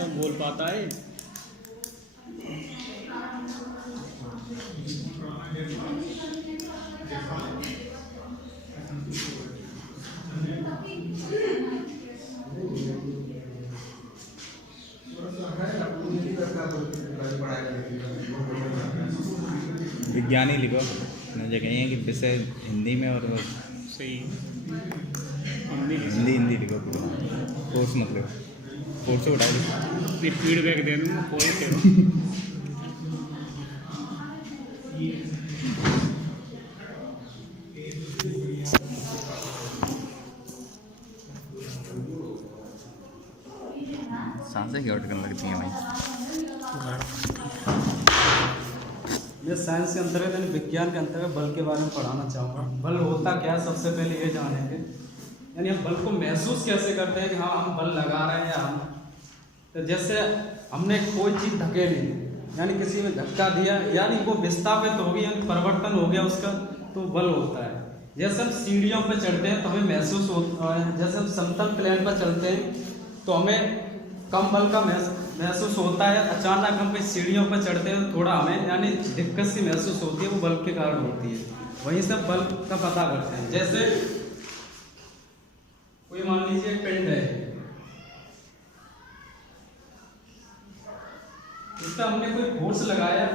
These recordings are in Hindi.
तो बोल पाता है। विज्ञान ही लिखो, जगह है कि विषय हिंदी में और सही हिंदी लिखो पूरा, कोर्स मतलब कोर्स उठा दो। फीडबैक दे दूँगा कोई से। सांसें क्या उठने लगती हैं भाई। मैं साइंस के अंतर्गत यानी विज्ञान के अंतर्गत बल के बारे में पढ़ाना चाहूँगा। बल होता क्या है, सबसे पहले ये जानेंगे। यानी हम बल को महसूस कैसे करते हैं कि हाँ हम बल लगा रहे हैं या हम, तो जैसे हमने कोई चीज़ धकेली, यानी किसी में धक्का दिया, यानी वो विस्थापित हो गई, यानी परिवर्तन हो गया उसका, तो बल होता है। जैसे हम सीढ़ियों पर चढ़ते हैं तो हमें महसूस होता है, जैसे हम समतल प्लेन पर चढ़ते हैं तो हमें कम बल का महसूस होता है। अचानक हम कोई सीढ़ियों पर चढ़ते हैं तो थोड़ा हमें यानी दिक्कत सी महसूस होती है, वो बल के कारण होती है। वहीं से बल का पता करते हैं। जैसे कोई मान लीजिए पिंड है, इस पर हमने कोई फोर्स लगाया,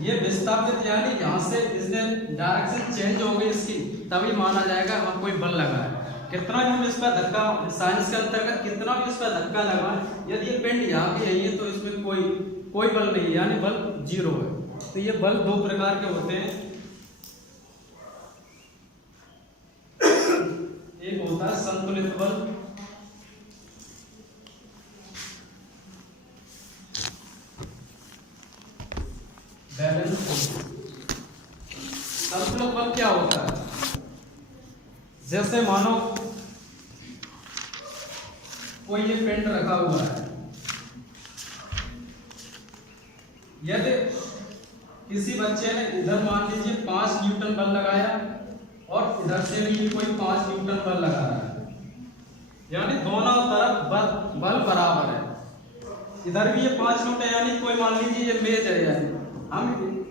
ये विस्थापित यानी यहाँ से इसने डायरेक्शन चेंज हो गई इसकी, तभी माना जाएगा हम कोई बल लगाया। कितना भी हम इस पर धक्का, साइंस के अंतर्गत कितना भी इस पर धक्का लगा, यदि ये पिंड यहाँ पे है तो इसमें कोई बल नहीं है, यानी बल जीरो है। तो ये बल दो प्रकार के होते हैं। एक होता है संतुलित बल, बैलेंस। संतुलित बल क्या होता है? जैसे मानो कोई ये पिंड रखा हुआ है, यदि किसी बच्चे ने इधर मान लीजिए 5 न्यूटन बल लगाया और इधर से भी कोई 5 न्यूटन बल लगा रहा है, यानी दोनों तरफ बल बराबर है। इधर भी ये 5 न्यूटन, यानी कोई मान लीजिए ये मेज है, यानी हम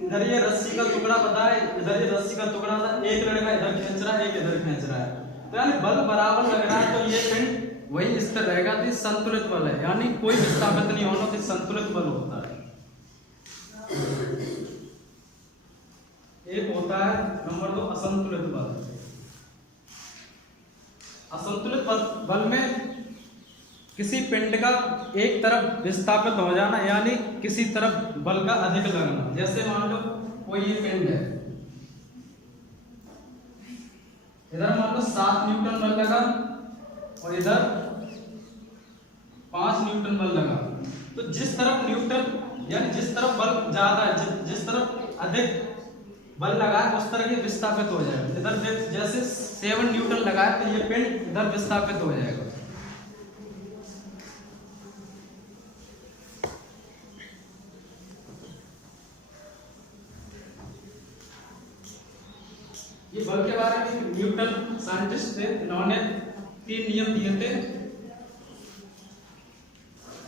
इधर ये रस्सी का टुकड़ा पता है, इधर ये रस्सी का टुकड़ा था, एक लड़का इधर खींच रहा है, एक इधर खींच रहा है, तो यानी बल बराबर लग रहा है, तो ये पिंड वही इस तरह रहेगा। तो संतुलित बल है, यानी कोई विस्थापित नहीं होना, तो संतुलित बल होता है। एक होता है नंबर 2 असंतुलित बल। असंतुलित बल में किसी पिंड का एक तरफ विस्थापित हो जाना, यानी किसी तरफ बल का अधिक लगना। जैसे मान लो कोई ये पिंड है, इधर मान लो 7 न्यूटन बल लगा और इधर 5 न्यूटन बल लगा, तो जिस तरफ न्यूटन यानी जिस तरफ बल ज्यादा है, जिस तरफ अधिक बल लगा है उस तरह ये विस्थापित हो जाएगा। इधर जैसे 7 न्यूटन लगा है तो ये पिंड इधर विस्थापित हो जाएगा। ये बल के बारे में न्यूटन साइंटिस्ट थे, इन्होंने 3 नियम दिए थे।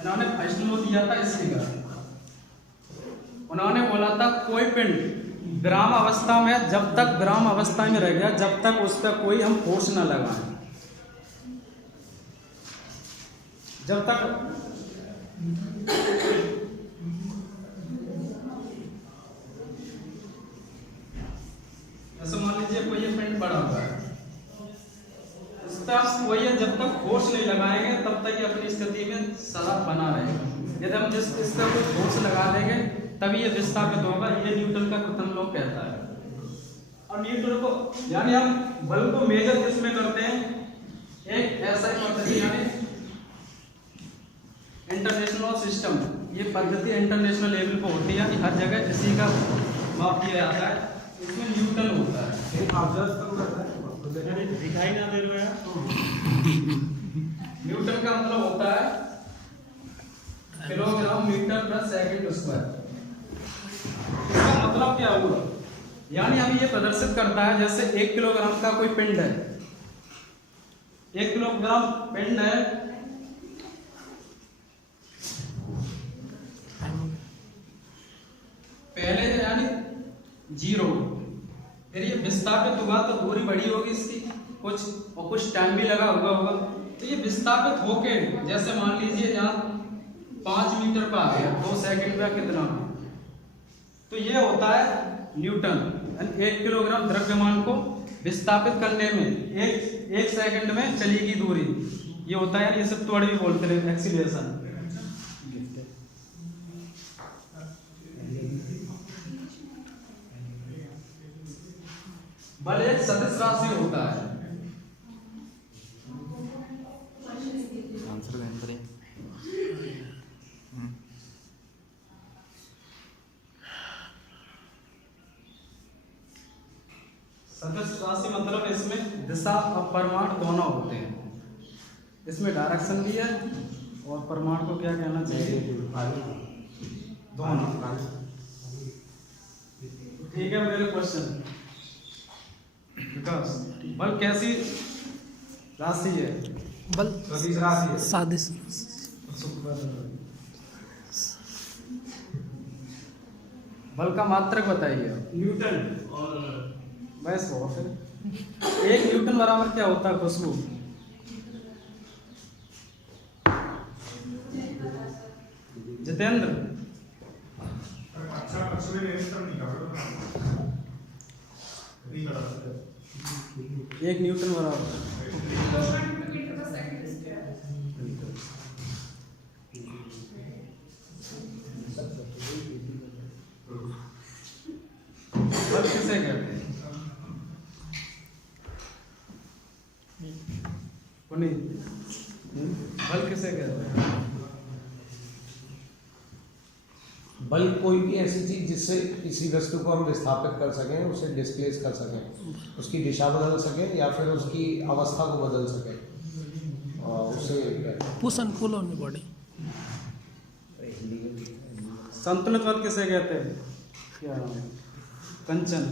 इन्होंने फर्स्ट लॉ दिया था इसी का। उन्होंने बोला था कोई पिंड विराम अवस्था में, जब तक विराम अवस्था में रह गया, जब तक उस पर कोई हम फोर्स न लगाएं, जब तक ऐसा मान लीजिए कोई ये पिंड पड़ा हुआ है, इस पर कोई जब तक फोर्स नहीं लगाएंगे तब तक ये अपनी स्थिति में सदा बना रहेगा। यदि हम इस पर कोई फोर्स लगा देंगे तभी ये विस्थापित होगा। ये न्यूटन का प्रथम लॉ कहता है। और न्यूटन को यानी हम बल को मेजर किसमें करते हैं, एक ऐसा ही पद्धति यानी इंटरनेशनल सिस्टम, ये पद्धति इंटरनेशनल लेवल पर होती है, यानी हर जगह इसी का माप किया जाता है। इसमें न्यूटन होता है, दिखाई ना दे रहा है। न्यूटन का मतलब होता है किलोग्राम मीटर पर सेकंड स्क्वायर। इसका मतलब क्या हुआ, यानी हम ये प्रदर्शित करता है जैसे 1 किलोग्राम का कोई पिंड है, 1 किलोग्राम पिंड है, 0। फिर ये विस्थापित हुआ तो दूरी बढ़ी होगी इसकी कुछ, और कुछ टाइम भी लगा होगा। तो ये विस्थापित होके जैसे मान लीजिए यहाँ 5 मीटर पर आ गया, 2 सेकंड में कितना, तो ये होता है न्यूटन। 1 किलोग्राम द्रव्यमान को विस्थापित करने में एक सेकंड में चलेगी दूरी, ये होता है, ये सब त्वरण भी बोलते हैं, एक्सीलरेशन। बल एक सदिश राशि होता है। आंसर देना पड़ेगा। सदिश राशि मतलब इसमें दिशा और परिमाण दोनों होते हैं, इसमें डायरेक्शन भी है और परिमाण को क्या कहना चाहिए, दोनों। ठीक है, मेरे क्वेश्चन विकास, बल कैसी राशि है? बल सदिश राशि है। सादिश। बल का मात्रक बताइए। न्यूटन और बस हो फिर 1 न्यूटन बराबर क्या होता है खुशबू? जितेंद्र, एक न्यूटन बराबर बल किसे कहते हैं? पुनीत, बल किसे कहते हैं? बल कोई भी ऐसी चीज जिससे किसी वस्तु को हम विस्थापित कर सकें, उसे डिस्प्लेस कर सकें, उसकी दिशा बदल सकें या फिर उसकी अवस्था को बदल सकें, और उसे push and pull on the body. संतुलित बल किसे कहते हैं? क्या कंचन,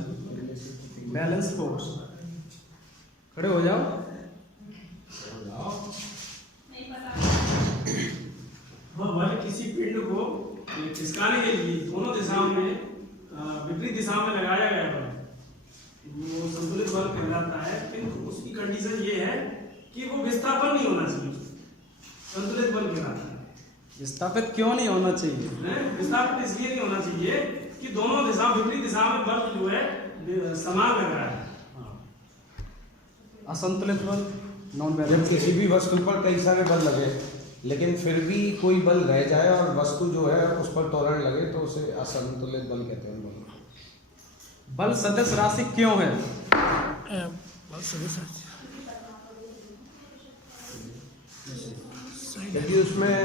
बैलेंस फोर्स। खड़े हो जाओ। वह बल किसी पिंड को खिसकाने के लिए दोनों दिशाओं में विपरीत दिशा में लगाया गया बल, वो संतुलित बल कहलाता है। किंतु उसकी कंडीशन ये है कि वो विस्थापन नहीं होना चाहिए, संतुलित बल कहलाता है। विस्थापित क्यों नहीं होना चाहिए? विस्थापित इसलिए नहीं होना चाहिए कि दोनों दिशा विपरीत दिशा में बल जो है समान लग रहा है। असंतुलित बल, नॉन जब बैलेंस। किसी भी वस्तु पर कई सारे बल लगे लेकिन फिर भी कोई बल रह जाए और वस्तु जो है उस पर त्वरण लगे तो उसे असंतुलित बल कहते हैं। बल सदिश राशि क्यों है? बल सदिश राशि क्योंकि उसमें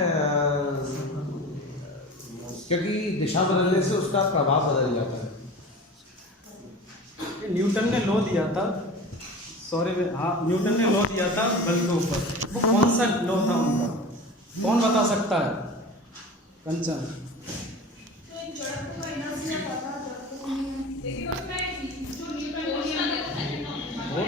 क्योंकि दिशा बदलने से उसका प्रभाव बदल जाता है। न्यूटन ने लॉ दिया था, न्यूटन ने लॉ दिया था बल के ऊपर, वो कौन सा लॉ था उनका? कौन बता सकता है? कंचन। वो